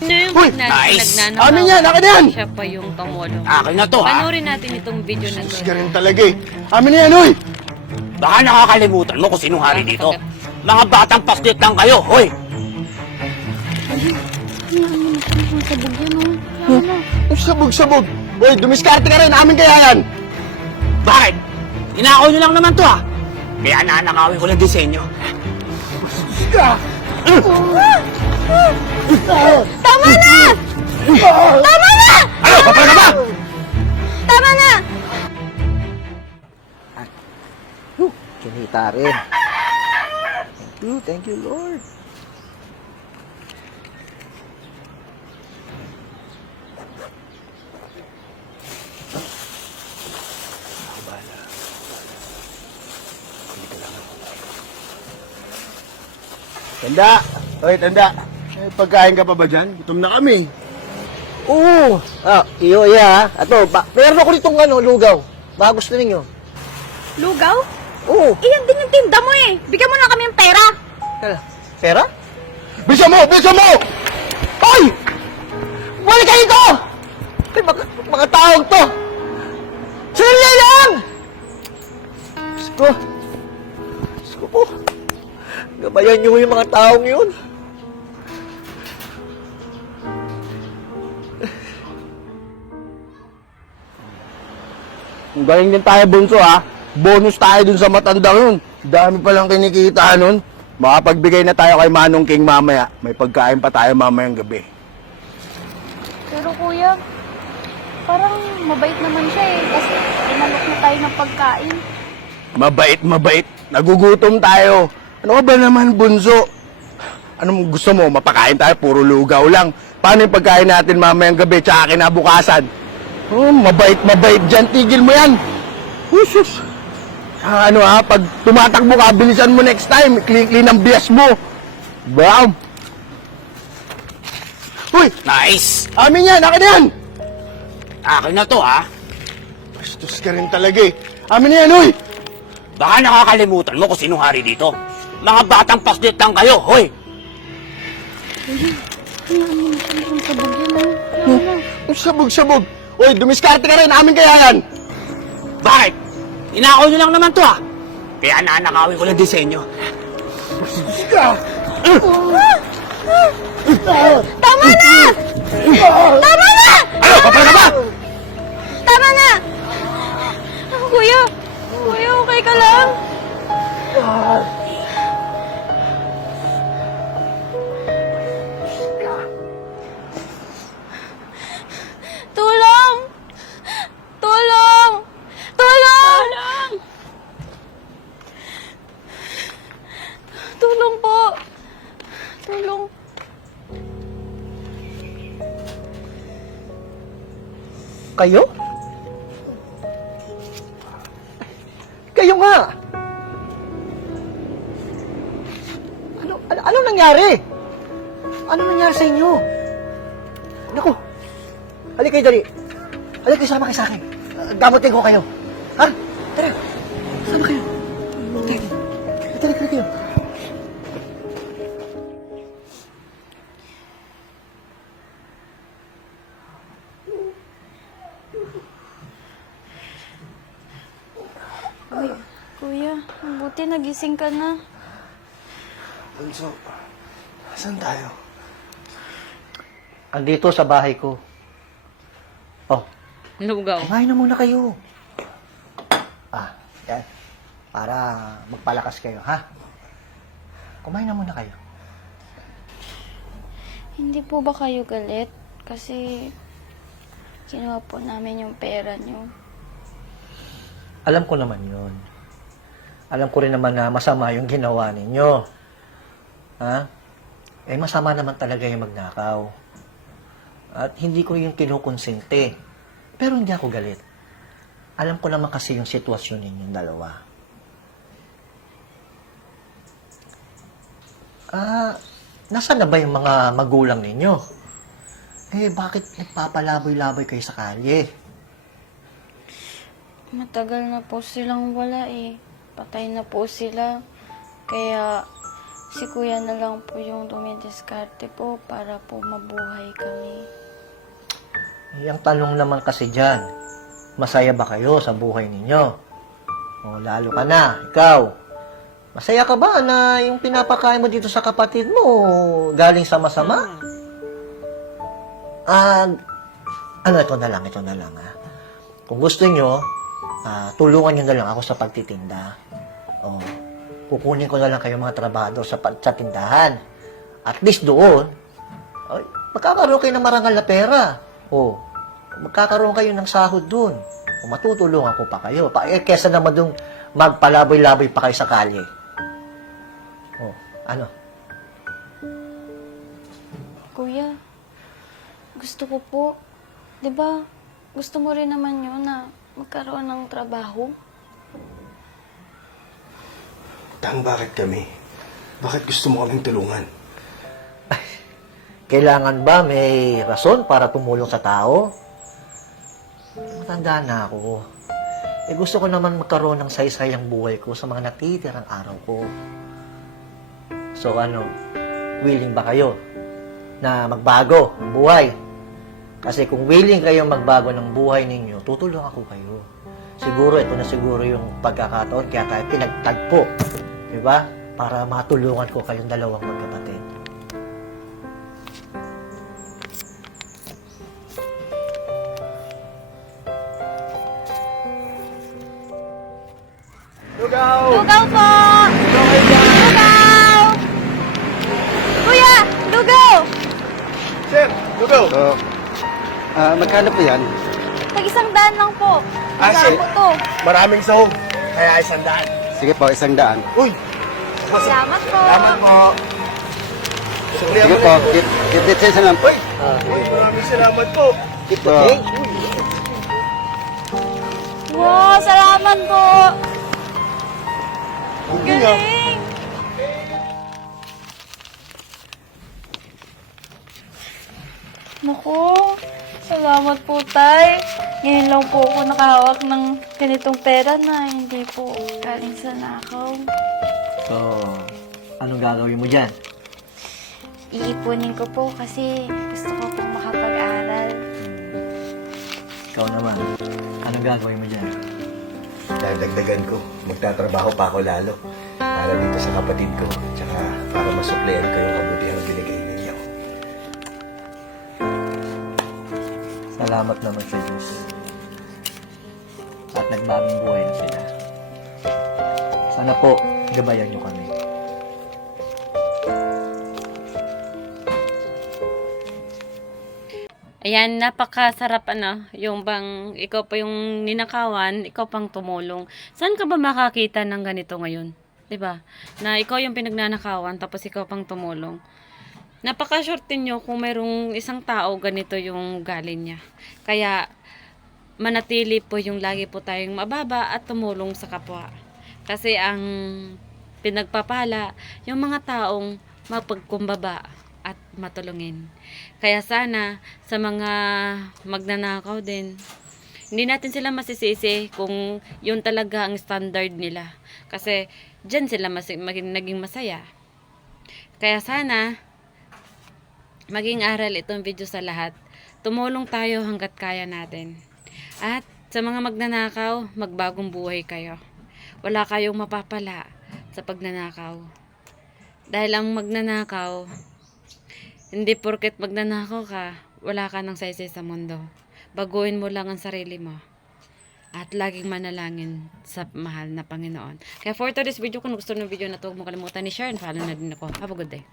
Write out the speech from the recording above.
Ano yung Uy, nice! Amin yan, akin yan! Siya pa yung tumulong. Akin na to, ha? Panoorin natin itong video na to. Sige rin talaga eh. Amin na yan, uy! Baka nakakalimutan mo kung sinong hari dito. Mga batang paslit lang kayo, hoy! Sabog-sabog! Uy, dumiskarte ka rin, amin kaya yan! Bakit? Inakaw nyo lang naman to, ha? Kaya nanakawin ko ng disenyo. Tama na! Tama na! Ano? Papala ka ba? Tama na! Kinita rin. Thank you, Lord. Tanda! Hoy, tanda! Eh, pagkain ka pa ba dyan? Gutom na kami. Oo. Iyo, iya. Ato, meron ako ditong lugaw. Baka gusto ninyo. Lugaw? Oo. Iyan din yung tinda mo eh. Bigyan mo na kami ng pera. Pera? Bisa mo! Bisa mo! Hoy! Balik kayo ito! Ay, mga taong to! Sandali lang! Diyos ko. Diyos ko po. Gabayan niyo yung mga taong yun. Galing din tayo, Bunso, ha? Bonus tayo dun sa matandang yun. Dami palang kinikita nun. Makapagbigay na tayo kay Manong King mamaya. May pagkain pa tayo mamayang gabi. Pero kuya, parang mabait naman siya eh. Kasi inalok na tayo ng pagkain. Mabait. Nagugutom tayo. Ano ka ba naman, Bunso? Anong gusto mo? Mapakain tayo? Puro lugaw lang. Paano yung pagkain natin mamayang gabi tsaka kinabukasan? Oh, mabait dyan. Tigil mo yan. Usus. Pag tumatakbo ka, bilisan mo next time. Clean ang bias mo. Bam! Uy! Nice! Amin yan! Akin yan! Akin na to, ha? Bastos ka rin talaga eh. Amin yan, uy! Baka nakakalimutan mo kung sinong hari dito. Mga batang paslit lang kayo, hoy! Sabog-sabog! Uy, dumiskarte ka rin! Amin kaya yan! Bakit? Inakaw nyo lang naman to, ha? Kaya nanakawin ko ng disenyo. Tama na! Tama na! Ano? Papala ka ba? Tama na! Kuya! Kuya, okay ka lang? Tulong! Tulong! Tulong! Tulong po! Tulong! Kayo? Kayo nga! Ano nangyari? Ano nangyari sa inyo? Naku! Halika kayo dali. Halika kayo, sama kayo sa akin. Gamutin ko kayo. Ha? Tara! Sama kayo. Tara kayo. Kuya, mabuti nagising ka na. Bunso, saan tayo? Andito sa bahay ko. Oh, Lugaw. kumain na muna kayo. Yan. Para magpalakas kayo, ha? Kumain na muna kayo. Hindi po ba kayo galit? Kasi kinuha po namin yung pera niyo. Alam ko naman yun. Alam ko rin naman na masama yung ginawa ninyo. Ha? Masama naman talaga yung magnakaw. At hindi ko yung kinukonsente. Pero hindi ako galit. Alam ko naman kasi yung sitwasyon ninyong dalawa. Nasaan na ba yung mga magulang ninyo? Bakit nagpapalaboy-laboy kayo sa kalye? Matagal na po silang wala eh. Patay na po sila. Kaya Si kuya na lang po yung dumidiskarte po para po mabuhay kami. Ang tanong naman kasi dyan, masaya ba kayo sa buhay ninyo? O lalo ka na, ikaw. Masaya ka ba na yung pinapakain mo dito sa kapatid mo galing sa masama? Ito na lang ha. Kung gusto nyo, tulungan nyo na lang ako sa pagtitinda. O, kukunin ko na lang kayo mga trabahador sa tindahan. At least doon, ay, magkakaroon kayo ng marangal na pera. O, magkakaroon kayo ng sahod doon. O, matutulungan ko pa kayo. Kesa naman doon magpalaboy-laboy pa kayo sa kalye. O, ano? Kuya, gusto ko po. 'Di ba? Gusto mo rin naman yun na magkaroon ng trabaho. Tang, bakit kami? Bakit gusto mo kaming tulungan? Kailangan ba may rason para tumulong sa tao? Matanda na ako. Gusto ko naman magkaroon ng saysayang buhay ko sa mga natitirang araw ko. So willing ba kayo na magbago ng buhay? Kasi kung willing kayong magbago ng buhay ninyo, tutulungan ko kayo. Siguro, ito na siguro yung pagkakataon, kaya tayo pinagtagpo. Diba? Para matulungan ko kayong dalawang magkapatid. Lugaw! Lugaw po! Lugaw! Kuya! Lugaw! Sir, lugaw! Magkano po yan? Tag-100 lang po. Sir, Lugaw po to. maraming sahog. Kaya 100. Sige po, 100. Uy! Salamat po. Salamat po. Sige po, keep the change lang po. Uy, maraming salamat po. Keep the change. Wow, salamat po. Hindi nga. Galing. Naku, salamat po, Tay. Ngayon lang po ako nakahawak ng ganitong pera na hindi po galing sa nakaw. So, anong gagawin mo dyan? Iipunin ko po kasi gusto ko pong makapag-aral. Ikaw naman, anong gagawin mo dyan? Dadagdagan ko. Magtatrabaho pa ako lalo. Para dito sa kapatid ko. Tsaka para masuklihan ko yung kabutihang binigay ninyo. Salamat naman sa Diyos. At nagbagong buhay na sila. Sana po, gabayan niyo kami. Ayan, napakasarap yung bang ikaw pa yung ninakawan, ikaw pang tumulong. Saan ka ba makakita ng ganito ngayon? 'Di ba? Na ikaw yung pinagnanakawan tapos ikaw pang tumulong. Napaka-shortin nyo kung mayroong isang tao ganito yung galing niya. Kaya manatili po yung lagi po tayong mababa at tumulong sa kapwa. Kasi ang pinagpapala yung mga taong mapagkumbaba at matulungin. Kaya sana sa mga magnanakaw din, hindi natin sila masisisi kung yun talaga ang standard nila. Kasi dyan sila naging masaya. Kaya sana maging aral itong video sa lahat. Tumulong tayo hanggat kaya natin. At sa mga magnanakaw, magbagong buhay kayo. Wala kayong mapapala sa pagnanakaw. Dahil ang magnanakaw, hindi porket magnanakaw ka, wala ka ng saysay sa mundo. Baguhin mo lang ang sarili mo. At laging manalangin sa mahal na Panginoon. Kaya for today's video, kung gusto ng video na ito, huwag mo kalimutan ni share and follow na din ako. Have a good day.